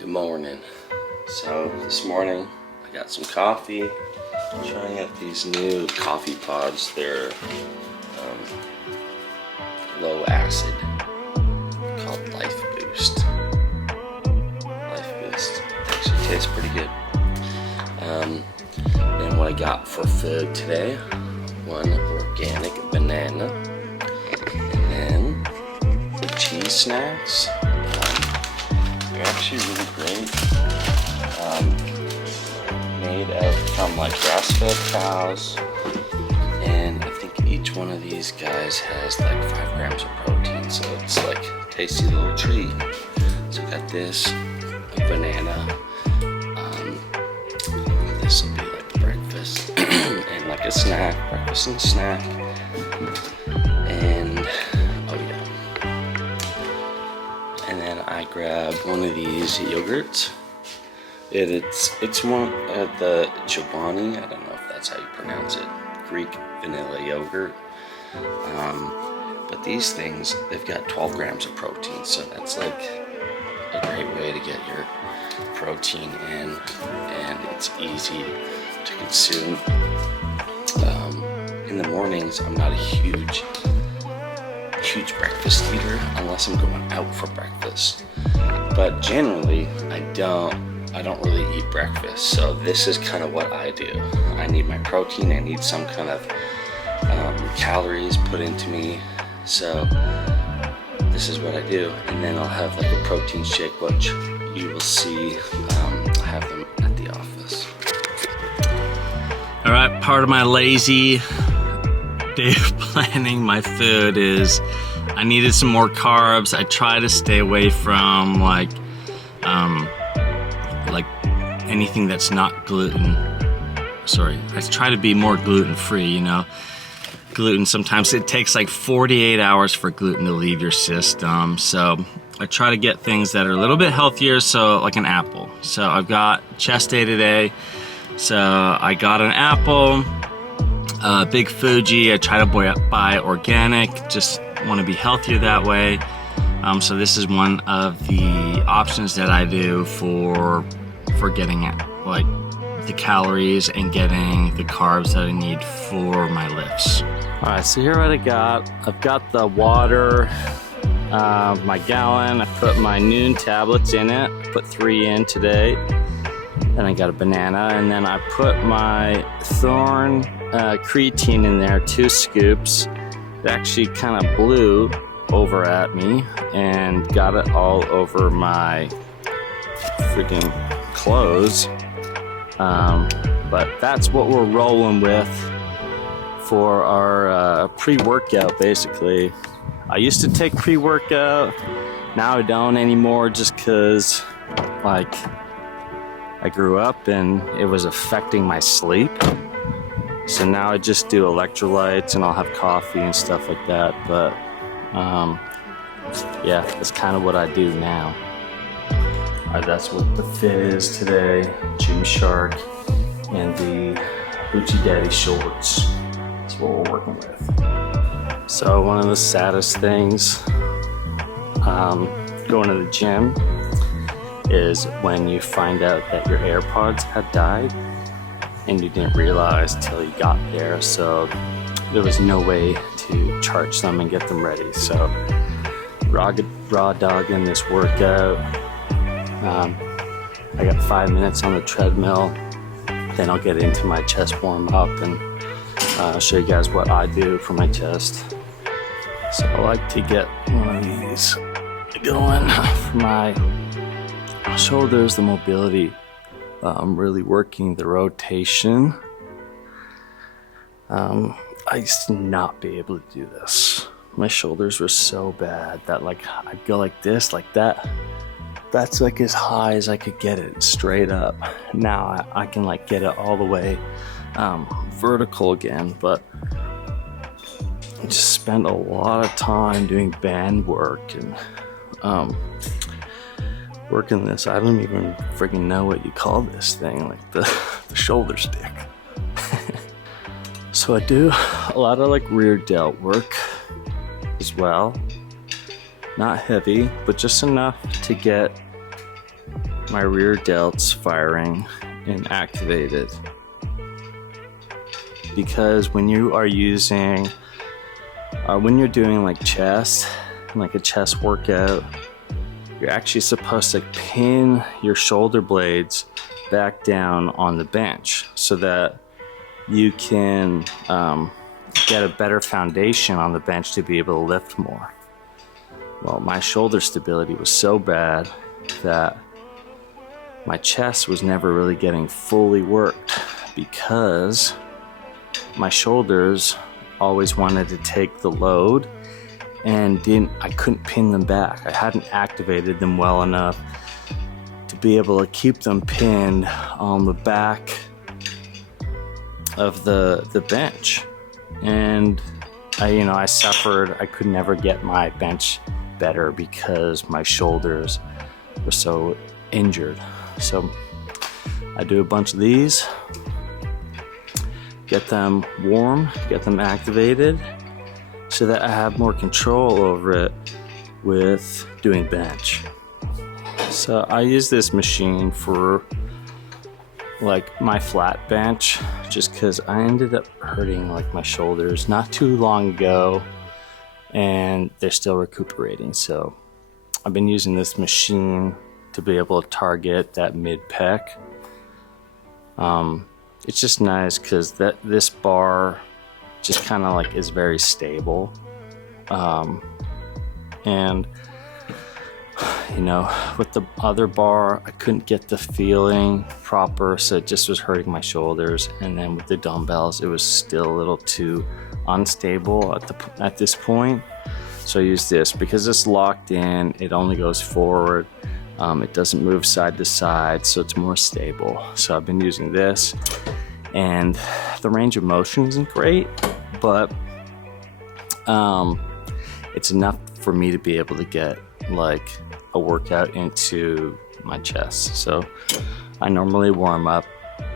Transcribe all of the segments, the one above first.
Good morning. So this morning I got some coffee. I'm trying out these new coffee pods. They're low acid, called Life Boost. Life Boost actually tastes pretty good. Then what I got for food today, one organic banana, and then the cheese snacks. They're actually really great. Made from like grass-fed cows, and I think each one of these guys has like 5 grams of protein, so it's like a tasty little treat. So I got this, a banana. This will be like breakfast and like a snack, breakfast and snack. And oh yeah. And then I grabbed one of these yogurts. It's one of the Chobani, I don't know if that's how you pronounce it, Greek vanilla yogurt. But these things, they've got 12 grams of protein, so that's like a great way to get your protein in, and it's easy to consume. In the mornings, I'm not a huge breakfast eater unless I'm going out for breakfast. But generally, I don't really eat breakfast, so this is kind of what I do. I need my protein, I need some kind of calories put into me, so this is what I do. And then I'll have like a protein shake, which you will see I have them at the office. All right, part of my lazy day of planning my food is I needed some more carbs. I try to stay away from like anything that's not gluten. Sorry, I try to be more gluten-free, you know. Gluten, sometimes it takes like 48 hours for gluten to leave your system. So I try to get things that are a little bit healthier, so like an apple. So I've got chest day today. So I got an apple, Big Fuji. I try to buy organic, just want to be healthier that way. So this is one of the options that I do for getting like the calories and getting the carbs that I need for my lifts. All right, so here what I got. I've got the water, my gallon. I put my Noon tablets in it, put 3 in today. Then I got a banana, and then I put my Thorne creatine in there, 2 scoops. It actually kind of blew over at me and got it all over my freaking clothes. But that's what we're rolling with for our pre-workout, basically. I used to take pre-workout, now I don't anymore, just because like I grew up and it was affecting my sleep. So now I just do electrolytes and I'll have coffee and stuff like that. But yeah, that's kind of what I do now. Alright, that's what the fit is today. Gymshark and the Hoochie Daddy shorts. That's what we're working with. So one of the saddest things going to the gym is when you find out that your AirPods had died and you didn't realize till you got there. So there was no way to charge them and get them ready. So raw dogging this workout. I got 5 minutes on the treadmill, then I'll get into my chest warm up and show you guys what I do for my chest. So I like to get one of these going for my shoulders, the mobility. I'm really working the rotation. I used to not be able to do this. My shoulders were so bad that like I'd go like this, like that. That's like as high as I could get it, straight up. Now I can like get it all the way vertical again, but I just spent a lot of time doing band work and working this. I don't even freaking know what you call this thing, like the shoulder stick. So I do a lot of like rear delt work as well. Not heavy, but just enough to get my rear delts firing and activated. Because when you are using, when you're doing like chest, like a chest workout, you're actually supposed to pin your shoulder blades back down on the bench so that you can get a better foundation on the bench to be able to lift more. Well, my shoulder stability was so bad that my chest was never really getting fully worked because my shoulders always wanted to take the load and I couldn't pin them back. I hadn't activated them well enough to be able to keep them pinned on the back of the bench. And I suffered. I could never get my bench better because my shoulders were so injured. So I do a bunch of these, get them warm, get them activated so that I have more control over it with doing bench. So I use this machine for like my flat bench just because I ended up hurting like my shoulders not too long ago and they're still recuperating. So I've been using this machine to be able to target that mid pec. It's just nice because this bar just kind of like is very stable, and with the other bar I couldn't get the feeling proper, so it just was hurting my shoulders. And then with the dumbbells it was still a little too unstable at this point, so I use this because it's locked in. It only goes forward. It doesn't move side to side, so it's more stable. So I've been using this, and the range of motion isn't great, but it's enough for me to be able to get like a workout into my chest. So I normally warm up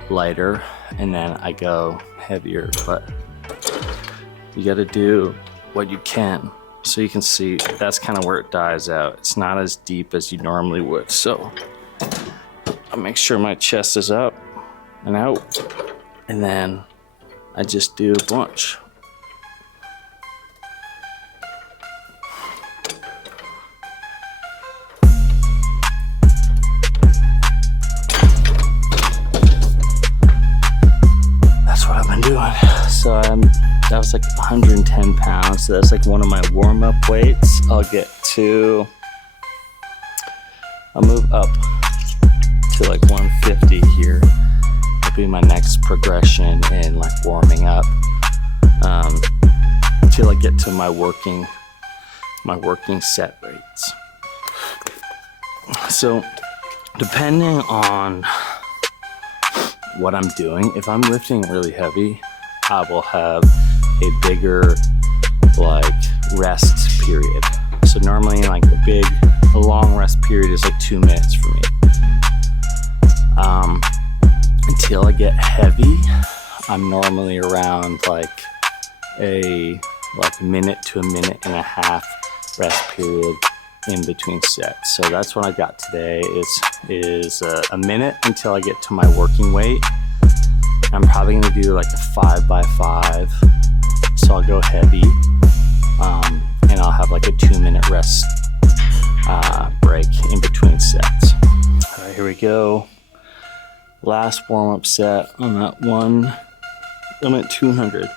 lighter and then I go heavier, but you got to do what you can. So you can see that's kind of where it dies out. It's not as deep as you normally would. So I make sure my chest is up and out, and then I just do a bunch. That's what I've been doing. So that was like 110 pounds. So that's like one of my warm-up weights. I'll move up to like 150 here. That'll be my next progression in like warming up, until I get to my working set rates. So depending on what I'm doing, if I'm lifting really heavy, I will have a bigger like rest period. So normally like a long rest period is like 2 minutes for me. Until I get heavy, I'm normally around like a minute to a minute and a half rest period in between sets. So that's what I got today is a minute until I get to my working weight. I'm probably gonna do like a 5x5, so I'll go heavy, and I'll have like a 2-minute rest break in between sets. All right, here we go. Last warm-up set on that one. I'm at 200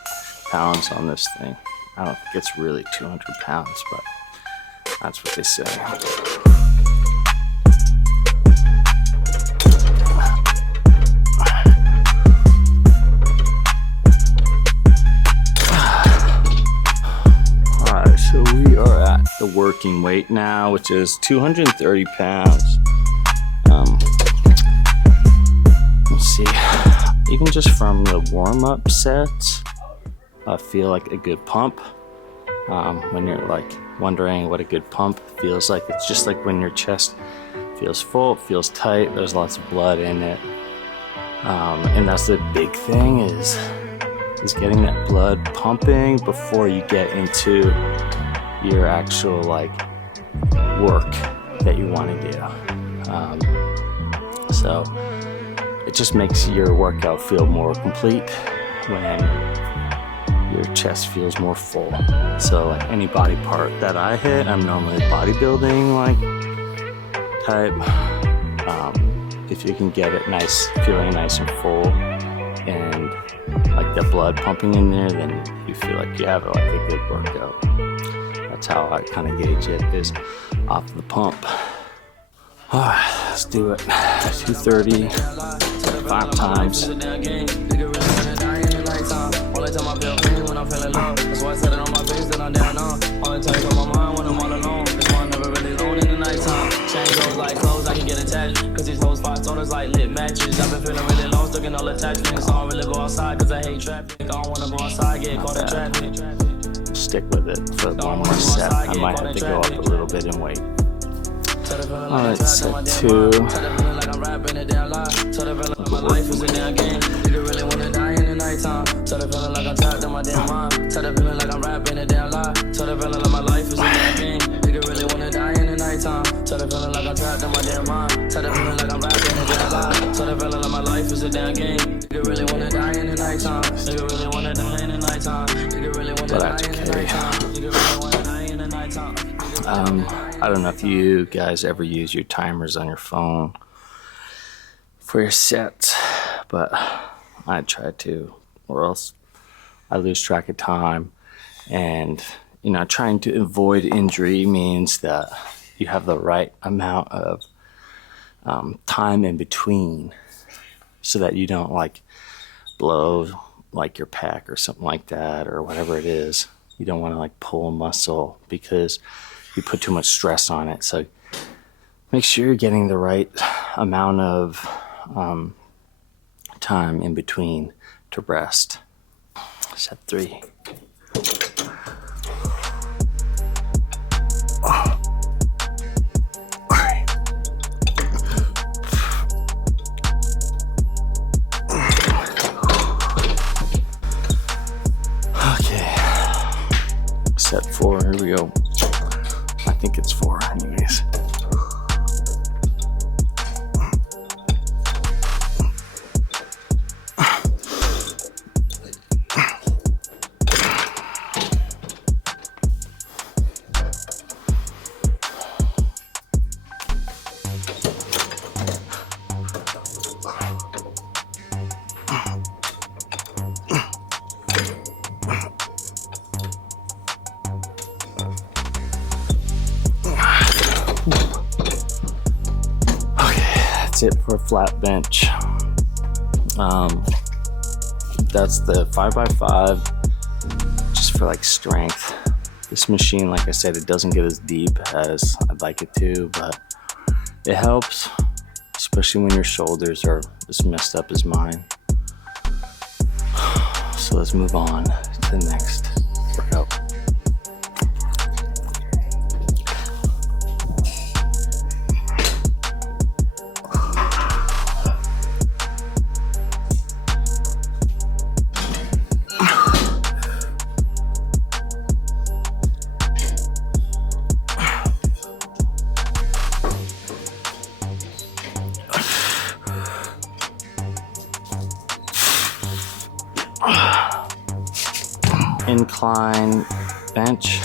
pounds on this thing. I don't think it's really 200 pounds, but that's what they say. Alright, so we are at the working weight now, which is 230 pounds. Let's see, even just from the warm-up sets, I feel like a good pump. When you're like wondering what a good pump feels like, it's just like when your chest feels full, feels tight, there's lots of blood in it, and that's the big thing is getting that blood pumping before you get into your actual like work that you want to do. So it just makes your workout feel more complete when your chest feels more full. So like any body part that I hit, I'm normally bodybuilding like type. If you can get it nice, feeling nice and full, and like the blood pumping in there, then you feel like you have like a good workout. That's how I kind of gauge it, is off the pump. All right, let's do it. 230, 5 times. Only time I feel pain when I'm feeling low. That's why I said it on my face that I'm down on. Only time on my mind when I'm all alone. That's why I'm never really alone in the nighttime. Chain goes like clothes, I can get attached. Cause these hoes 5 toners like lit matches. I've been feeling really low, stuck in all attachments. So I don't really go outside cause I hate traffic. I don't wanna go outside, get caught in traffic. Stick with it for one more set. I might have to go up a little bit and wait. Alright, set 2. Tell the feeling like I'm trapped in my damn mind. Tell the feeling like I'm rapping a damn lie. Tell the feeling like my life is a damn game. Nigga really wanna die in the nighttime. Tell the feeling like I'm trapped in my damn mind. Tell the feeling like I'm rapping a damn lie. Tell the feeling like my life is a damn game. Nigga really wanna die in the nighttime. Nigga really wanna die in the nighttime. Nigga really wanna die in the nighttime. Nigga really wanna die in the nighttime. I don't know if you guys ever use your timers on your phone for your sets, but I try to, or else I lose track of time. And you know, trying to avoid injury means that you have the right amount of time in between, so that you don't like blow like your pec or something like that, or whatever it is. You don't want to like pull a muscle because you put too much stress on it. So make sure you're getting the right amount of time in between to rest. Set 3. Okay. Set 4, here we go. I think it's 4 anyways. That's it for a flat bench. That's the 5x5, just for like strength. This machine, like I said, it doesn't get as deep as I'd like it to, but it helps, especially when your shoulders are as messed up as mine. So let's move on to the next workout. Incline bench,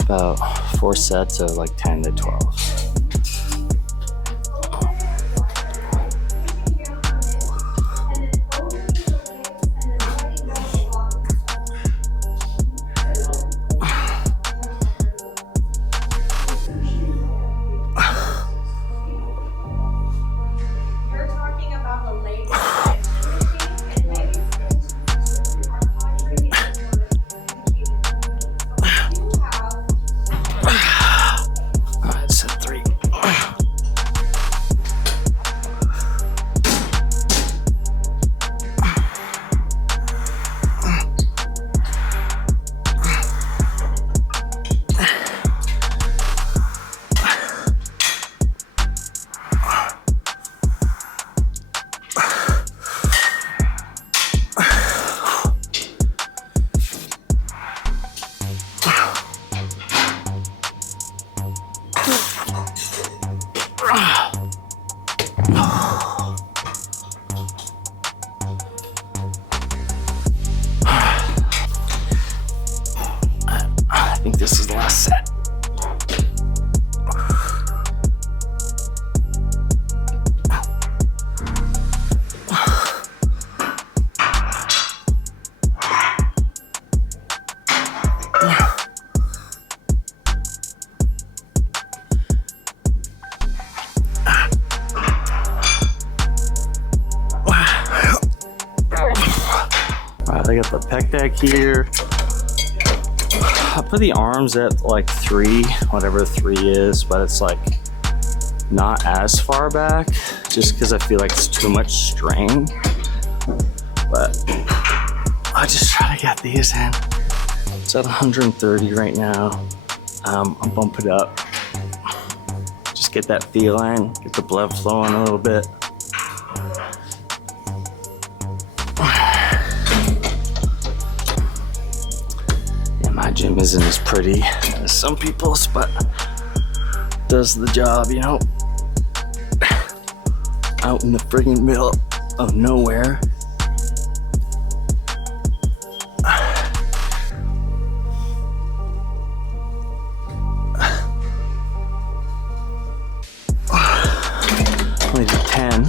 about 4 sets of like 10 to 12. Set 3. I got the pec deck here. I put the arms at like 3, whatever 3 is, but it's like not as far back just because I feel like it's too much strain. But I just try to get these in. It's at 130 right now. I'll bump it up. Just get that feel in, get the blood flowing a little bit. My gym isn't as pretty as some people's, but does the job, you know. Out in the friggin' middle of nowhere. Only did 10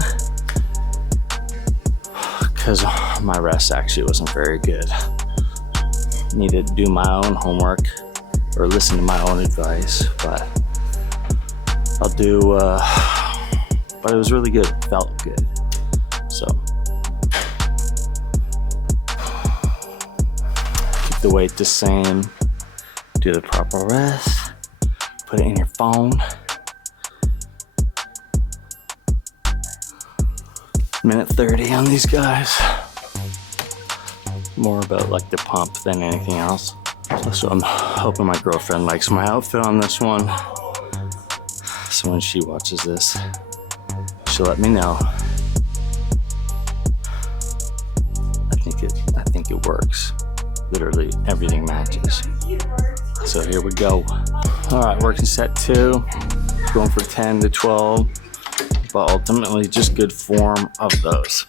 because my rest actually wasn't very good. Needed to do my own homework or listen to my own advice, but I'll do, but it was really good, felt good. So keep the weight the same, do the proper rest, put it in your phone. Minute 30 on these guys. More about like the pump than anything else. So I'm hoping my girlfriend likes my outfit on this one. So when she watches this, she'll let me know. I think it works. Literally everything matches. So here we go. All right, working set 2, going for 10 to 12, but ultimately just good form of those.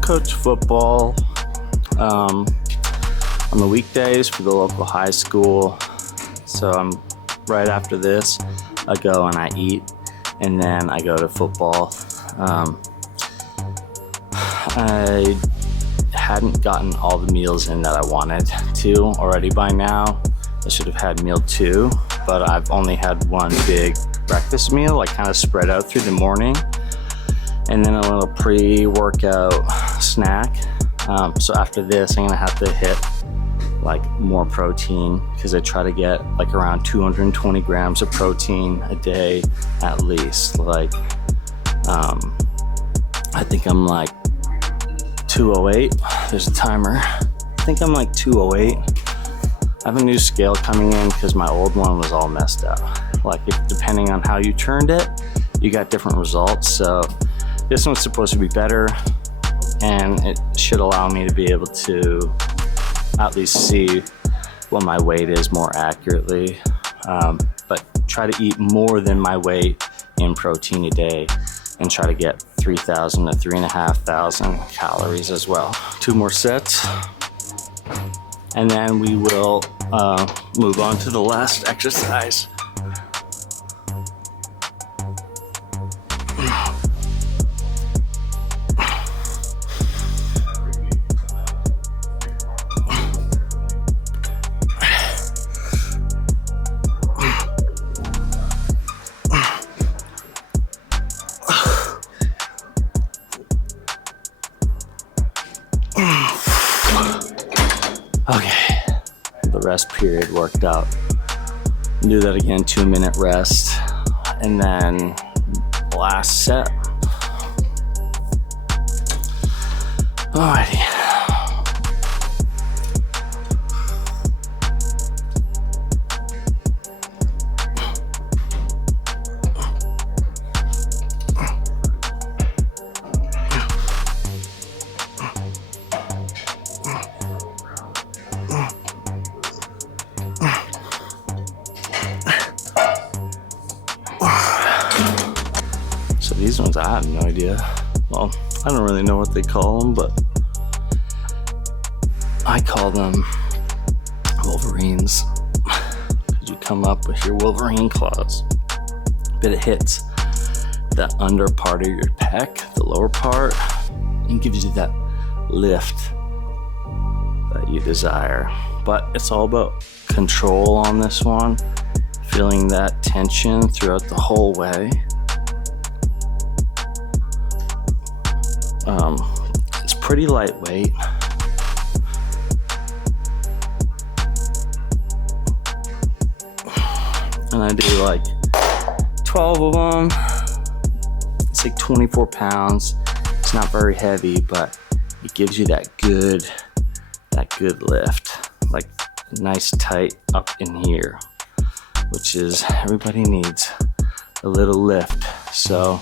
Coach football on the weekdays for the local high school. So I'm right after this, I go and I eat, and then I go to football. I hadn't gotten all the meals in that I wanted to already by now. I should have had meal 2, but I've only had one big breakfast meal, like kind of spread out through the morning, and then a little pre-workout snack. So after this, I'm gonna have to hit like more protein because I try to get like around 220 grams of protein a day at least. Like, I think I'm like 208. There's a timer. I think I'm like 208. I have a new scale coming in because my old one was all messed up. Like, depending on how you turned it, you got different results. So this one's supposed to be better, and it should allow me to be able to at least see what my weight is more accurately, but try to eat more than my weight in protein a day and try to get 3,000 to 3,500 calories as well. 2 more sets, and then we will move on to the last exercise. Okay, the rest period worked out. Do that again, 2-minute rest, and then last set. Alrighty. So these ones, I have no idea. Well, I don't really know what they call them, but I call them Wolverines. come up with your Wolverine claws. But it hits the under part of your pec, the lower part, and gives you that lift that you desire. But it's all about control on this one, feeling that tension throughout the whole way. It's pretty lightweight. And I do like 12 of them. It's like 24 pounds. It's not very heavy, but it gives you that good lift, like nice tight up in here, which is, everybody needs a little lift. So,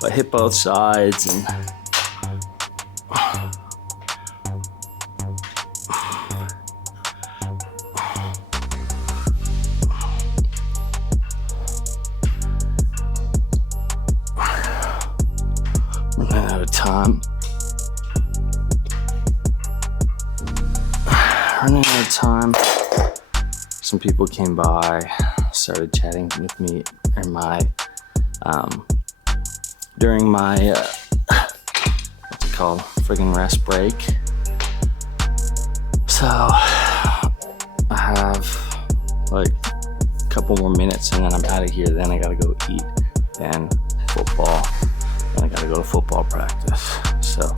but hit both sides and running out of time. Some people came by, started chatting with me in my during my what's it called, friggin' rest break. So I have like a couple more minutes and then I'm out of here. Then I gotta go eat, then football, then I gotta go to football practice. So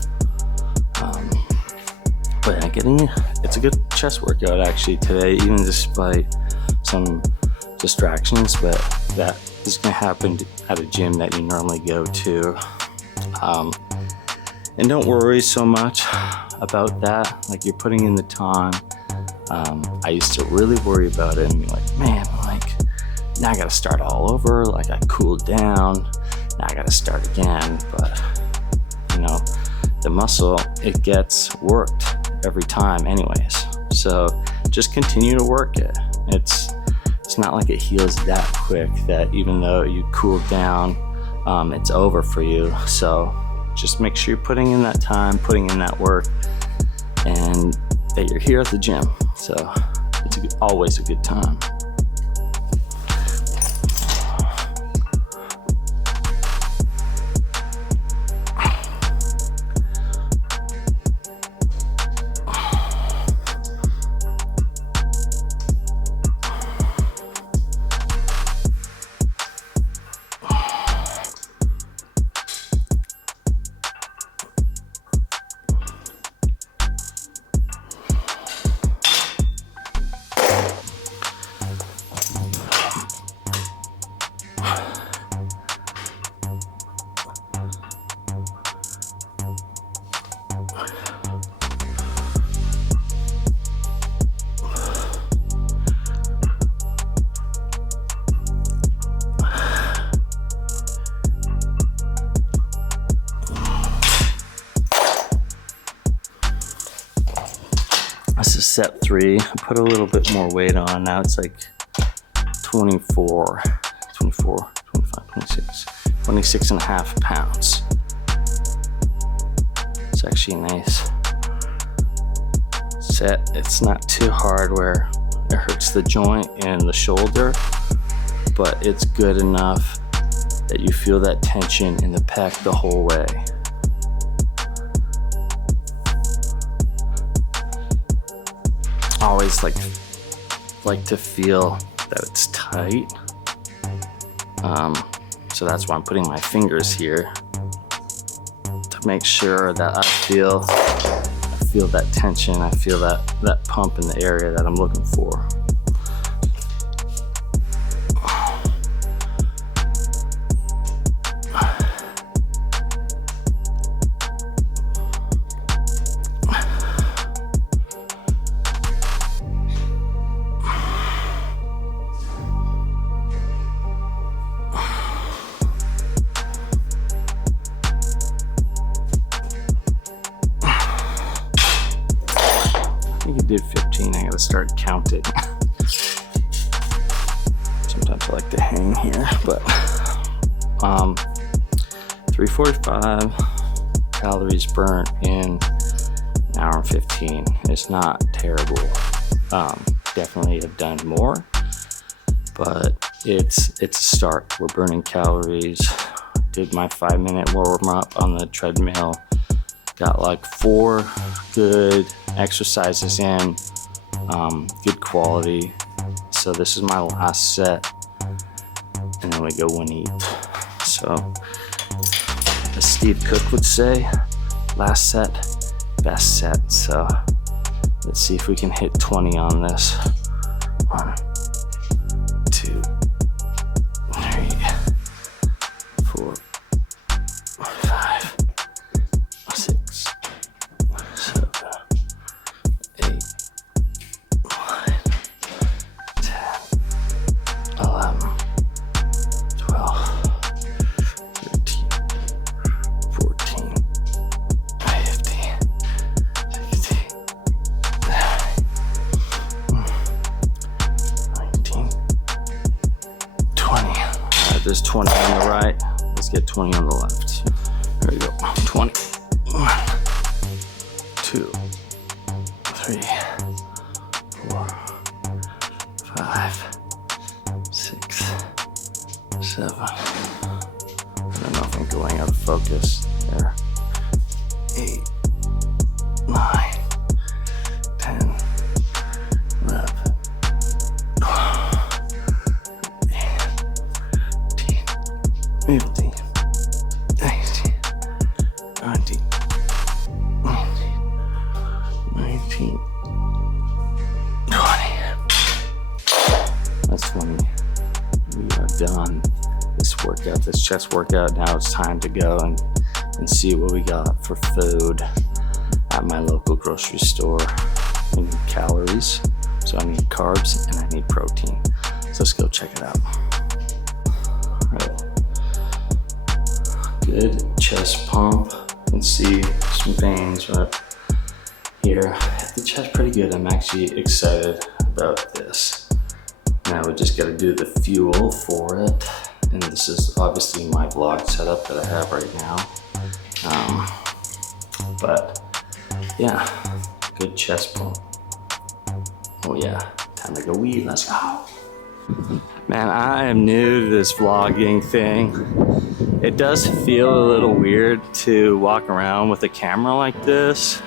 but yeah, it's a good chest workout actually today, even despite some distractions, but that is gonna happen at a gym that you normally go to. And don't worry so much about that, like you're putting in the time. I used to really worry about it and be like, man, like now I gotta start all over, like I cooled down, now I gotta start again. But you know, the muscle, it gets worked every time anyways. So just continue to work it. It's not like it heals that quick that even though you cooled down, it's over for you. So just make sure you're putting in that time, putting in that work, and that you're here at the gym. So it's always a good time. This is set 3. I put a little bit more weight on. Now it's like 24, 25, 26 and a half pounds. It's actually a nice set. It's not too hard where it hurts the joint and the shoulder, but it's good enough that you feel that tension in the pec the whole way. Always like to feel that it's tight. So that's why I'm putting my fingers here to make sure that I feel that tension. I feel that pump in the area that I'm looking for. I think I did 15. I gotta start counting. Sometimes I like to hang here, but 345 calories burnt in an hour and 15 is not terrible. definitely have done more, but it's a start. We're burning calories. Did my 5-minute warm up on the treadmill. Got like 4 good exercises in, good quality. So this is my last set, and then we go and eat. So as Steve Cook would say, last set, best set. So let's see if we can hit 20 on this. 1, 2, 3, 4, 5, 6, 7, 8, 9, 10, 11, 12, 13, 14, 15, 16, 19, 20. Alright, there's 20 on the right. Let's get 20 on the left. There we go. 20. 1, 2, 3, 4, 5, 6, 7. I don't know if I'm going out of focus there. 8, 9, 10, 11, 12, 13, 15, 18, 19, 19, 20. That's 20. We are done this workout, this chest workout. Now it's time to go and see what we got for food at my local grocery store. I need calories, so I need carbs, and I need protein. So let's go check it out. All right. Good chest pump. You can see some veins right here. The chest pretty good. I'm actually excited about this. Now we just got to do the fuel for it. And this is obviously my vlog setup that I have right now. But yeah, good chest pump. Oh yeah, time to go eat. Let's go. Man, I am new to this vlogging thing. It does feel a little weird to walk around with a camera like this.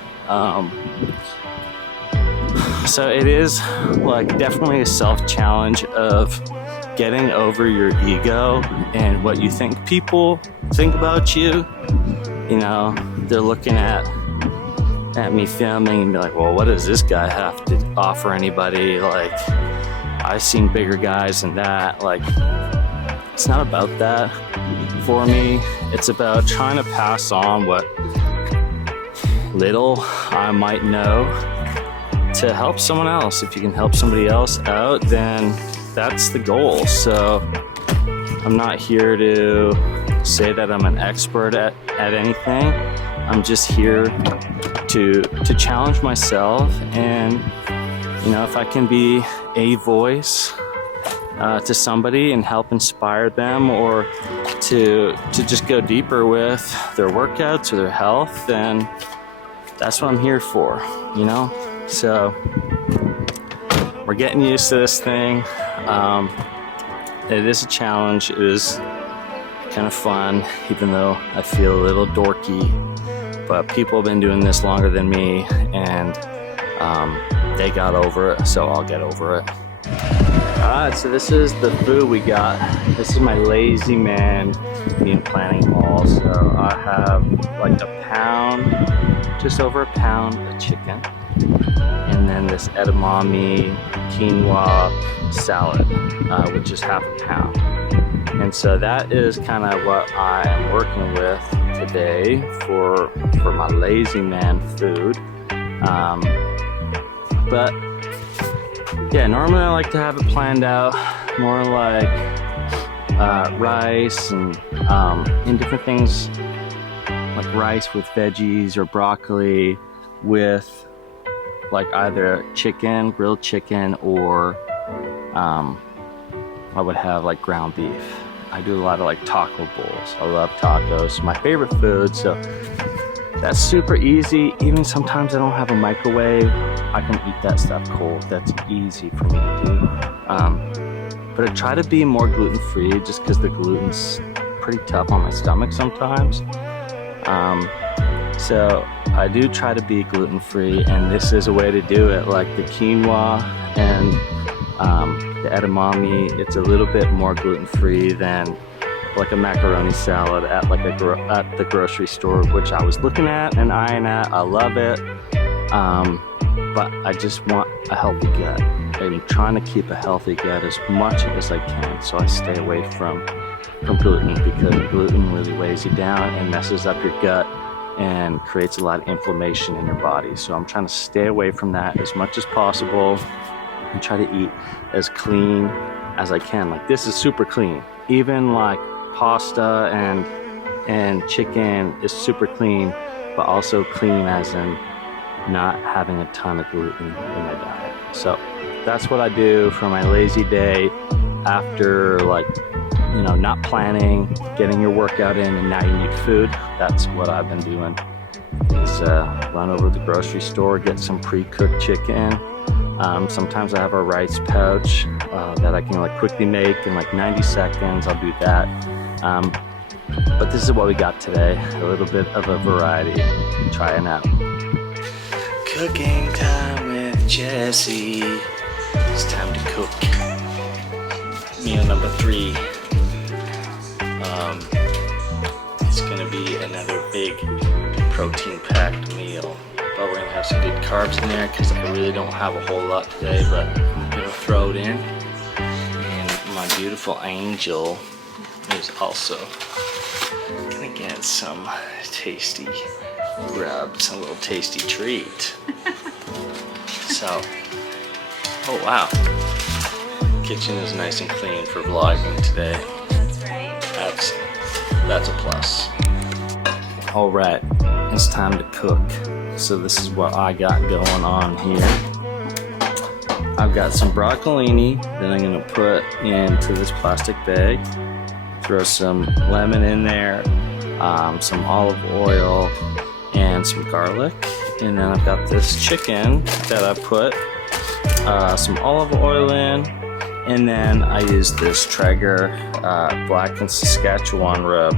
So it is like definitely a self-challenge of getting over your ego and what you think people think about you. You know, they're looking at me filming and be like, well, what does this guy have to offer anybody? Like, I've seen bigger guys than that. Like, it's not about that for me. It's about trying to pass on what little I might know to help someone else. If you can help somebody else out, then that's the goal. So I'm not here to say that I'm an expert at anything. I'm just here to challenge myself, and you know, if I can be a voice to somebody and help inspire them, or to just go deeper with their workouts or their health, then that's what I'm here for, you know? So we're getting used to this thing. It is a challenge. It is kind of fun, even though I feel a little dorky. But people have been doing this longer than me, and they got over it, so I'll get over it. Alright, so this is the food we got. This is my Lazy Man meal planning haul. So I have like a pound, just over a pound of chicken, and then this edamame quinoa salad, which is half a pound. And so that is kind of what I am working with today for my Lazy Man food. But yeah, normally I like to have it planned out more like rice and different things, like rice with veggies or broccoli with like either chicken, grilled chicken, or I would have like ground beef. I do a lot of like taco bowls. I love tacos, my favorite food. So that's super easy. Even sometimes I don't have a microwave, I can eat that stuff cold. That's easy for me to do. But I try to be more gluten-free just because the gluten's pretty tough on my stomach sometimes. So I do try to be gluten-free, and this is a way to do it. Like the quinoa and the edamame, it's a little bit more gluten-free than like a macaroni salad at like at the grocery store, which I was looking at and eyeing at. I love it, but I just want a healthy gut. I'm trying to keep a healthy gut as much as I can, so I stay away from gluten, because gluten really weighs you down and messes up your gut and creates a lot of inflammation in your body. So I'm trying to stay away from that as much as possible and try to eat as clean as I can. Like this is super clean. Even like pasta and chicken is super clean, but also clean as in not having a ton of gluten in my diet. So that's what I do for my lazy day after, like, you know, not planning, getting your workout in, and now you need food. That's what I've been doing, is run over to the grocery store, get some pre-cooked chicken. Sometimes I have a rice pouch that I can like quickly make in like 90 seconds. I'll do that. But this is what we got today. A little bit of a variety. Try it out. Cooking time with Jesse. It's time to cook. Meal number 3. It's gonna be another big protein-packed meal, but we're gonna have some good carbs in there because I really don't have a whole lot today, but I'm gonna throw it in. And my beautiful angel is also gonna get some tasty grubs, a little tasty treat. So, oh wow, kitchen is nice and clean for vlogging today. That's right. That's a plus. All right, it's time to cook. So this is what I got going on here. I've got some broccolini that I'm gonna put into this plastic bag. Throw some lemon in there, some olive oil, and some garlic. And then I've got this chicken that I put some olive oil in. And then I use this Traeger Black and Saskatchewan rub,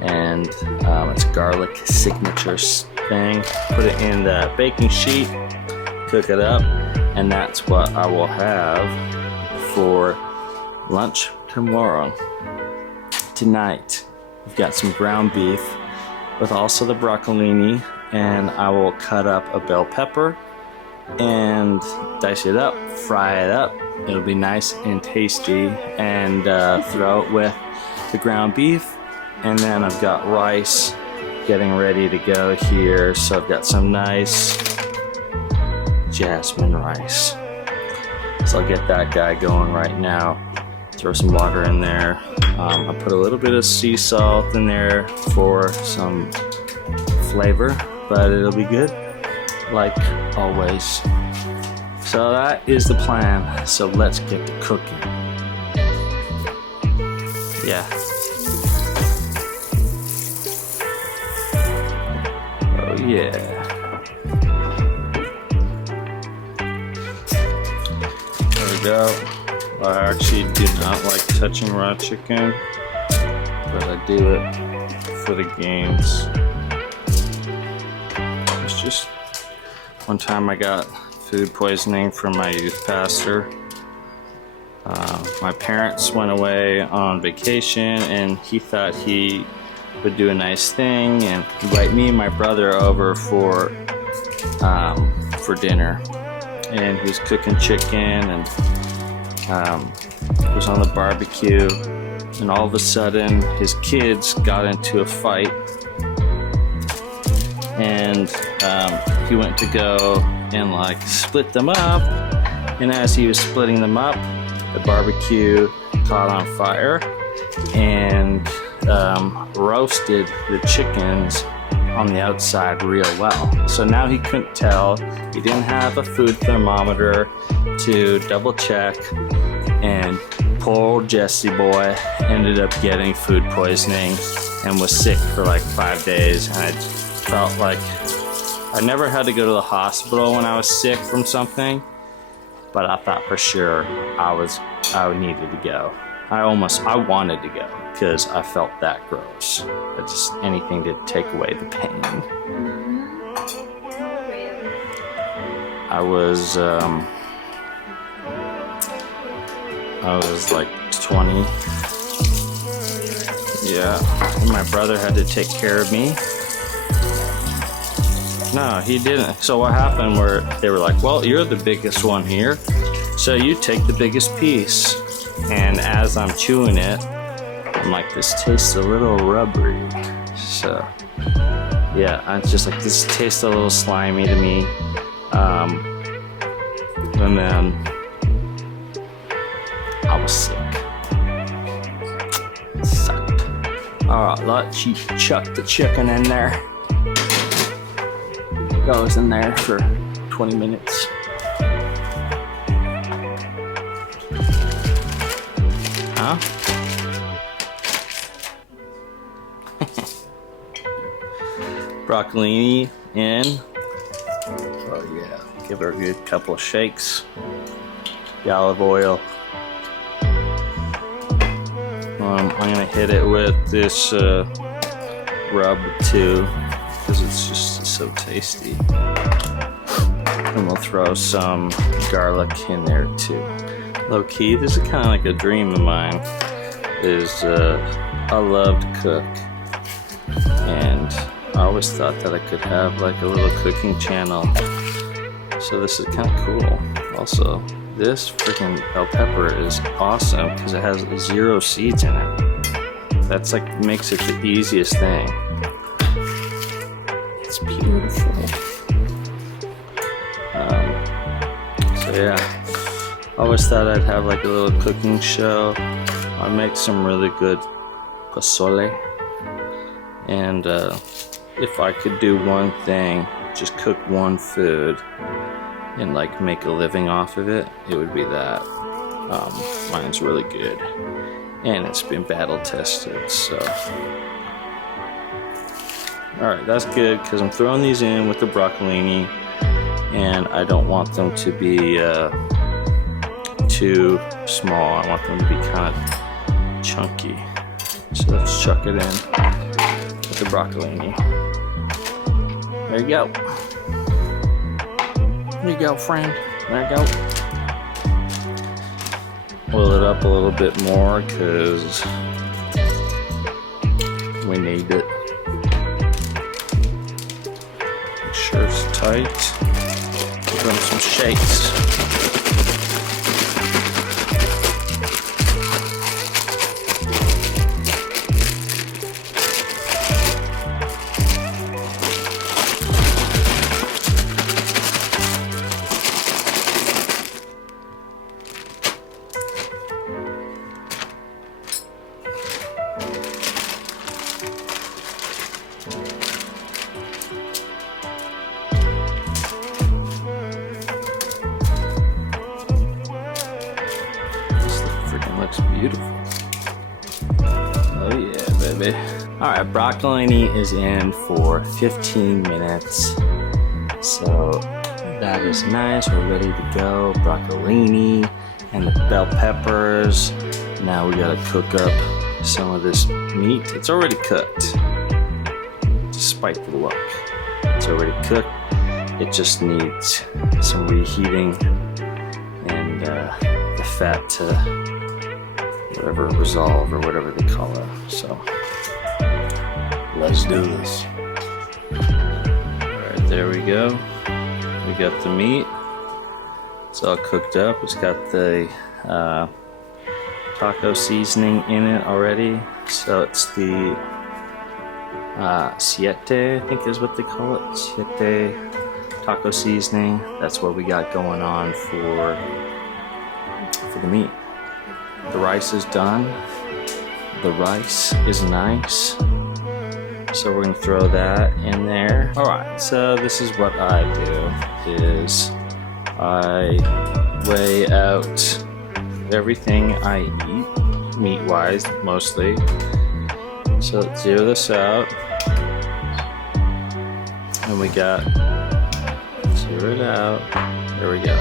and it's garlic signature thing. Put it in the baking sheet, cook it up, and that's what I will have for lunch tomorrow. Tonight, we've got some ground beef with also the broccolini, and I will cut up a bell pepper and dice it up, fry it up. It'll be nice and tasty, and throw it with the ground beef. And then I've got rice getting ready to go here. So I've got some nice jasmine rice. So I'll get that guy going right now. Throw some water in there. I put a little bit of sea salt in there for some flavor, but it'll be good, like always. So that is the plan. So let's get to cooking. Yeah. Oh yeah. There we go. I actually do not like touching raw chicken, but I do it for the games. It's just one time I got food poisoning from my youth pastor. My parents went away on vacation, and he thought he would do a nice thing and invite me and my brother over for dinner. And he was cooking chicken, and was on the barbecue, and all of a sudden his kids got into a fight, and he went to go and like split them up, and as he was splitting them up, the barbecue caught on fire and roasted the chickens on the outside real well. So now he couldn't tell. He didn't have a food thermometer to double check, and poor Jesse boy ended up getting food poisoning and was sick for like 5 days. And felt like I never had to go to the hospital when I was sick from something, but I thought for sure I needed to go. I wanted to go because I felt that gross. Anything to take away the pain. I was like 20. Yeah, and my brother had to take care of me. No, he didn't. So what happened where they were like, well, you're the biggest one here, so you take the biggest piece. And as I'm chewing it, I'm like, this tastes a little rubbery. So yeah, I'm just like, this tastes a little slimy to me. And then I was sick. It sucked. Alright, let's chuck the chicken in there. It goes in there for 20 minutes. Huh? Broccolini in. Oh yeah. Give her a good couple of shakes. The olive oil. I'm gonna hit it with this rub too, because it's just so tasty. And we'll throw some garlic in there too. Low key, this is kind of like a dream of mine. I love to cook, and I always thought that I could have like a little cooking channel. So this is kind of cool. Also, this freaking bell pepper is awesome because it has 0 seeds in it. That's like makes it the easiest thing. It's beautiful. So yeah, I always thought I'd have like a little cooking show. I make some really good pozole, and if I could do one thing, just cook one food and like make a living off of it, it would be that. Mine's really good, and it's been battle tested. So alright, that's good because I'm throwing these in with the broccolini, and I don't want them to be too small. I want them to be kind of chunky. So let's chuck it in with the broccolini. There you go. There you go, friend. There you go. Oil it up a little bit more because we need it. Make sure it's tight. Give them some shakes. Looks beautiful. Oh yeah, baby. Alright, broccolini is in for 15 minutes. So that is nice. We're ready to go. Broccolini and the bell peppers. Now we gotta cook up some of this meat. It's already cooked, despite the look. It's already cooked. It just needs some reheating and the fat to whatever, resolve or whatever they call it. So let's do this. Alright, there we go. We got the meat. It's all cooked up. It's got the taco seasoning in it already. So it's the siete, I think is what they call it. Siete taco seasoning. That's what we got going on for the meat. The rice is done. The rice is nice. So we're gonna throw that in there. Alright, so this is what I do, is I weigh out everything I eat, meat-wise mostly. So let's zero this out. And we got, zero it out, there we go.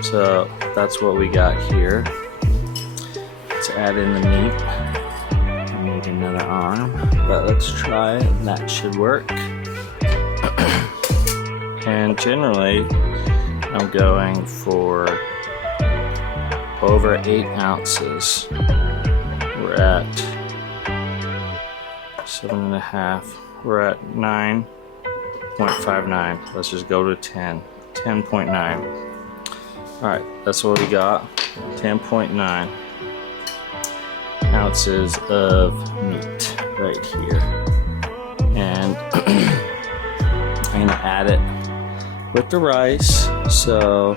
So that's what we got here. Let's add in the meat. I need another arm, but let's try it. That should work. And generally, I'm going for over 8 ounces. We're at 7.5. We're at 9.59. Let's just go to 10. 10.9. Alright, that's what we got. 10.9 ounces of meat right here. And I'm gonna add it with the rice. So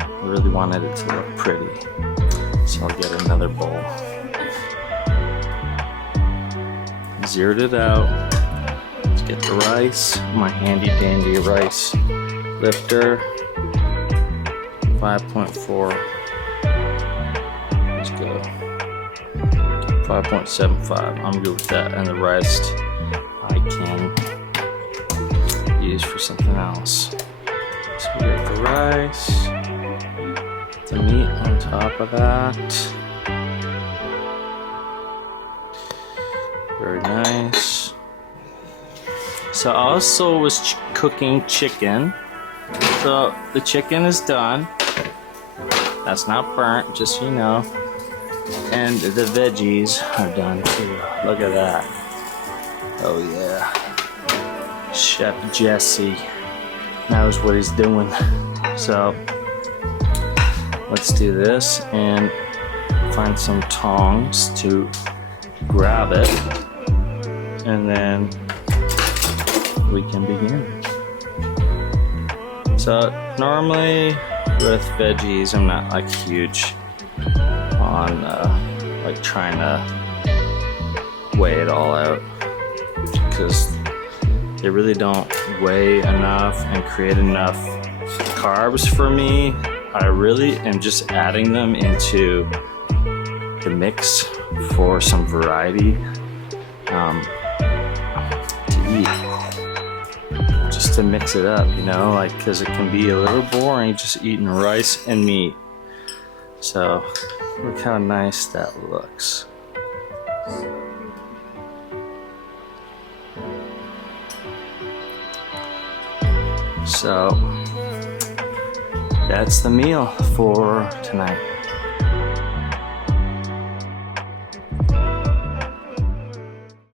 I really wanted it to look pretty. So I'll get another bowl. Zeroed it out. Let's get the rice. My handy dandy rice lifter. 5.4. Let's go. 5.75. I'm good with that. And the rest I can use for something else. So we got the rice, the meat on top of that. Very nice. So I also was cooking chicken. So the chicken is done. That's not burnt, just so you know. And the veggies are done too. Look at that. Oh yeah. Chef Jesse knows what he's doing. So let's do this and find some tongs to grab it, and then we can begin. So normally with veggies, I'm not like huge on like trying to weigh it all out, because they really don't weigh enough and create enough carbs for me. I really am just adding them into the mix for some variety to eat, just to mix it up, you know, like, because it can be a little boring just eating rice and meat. So look how nice that looks. So that's the meal for tonight.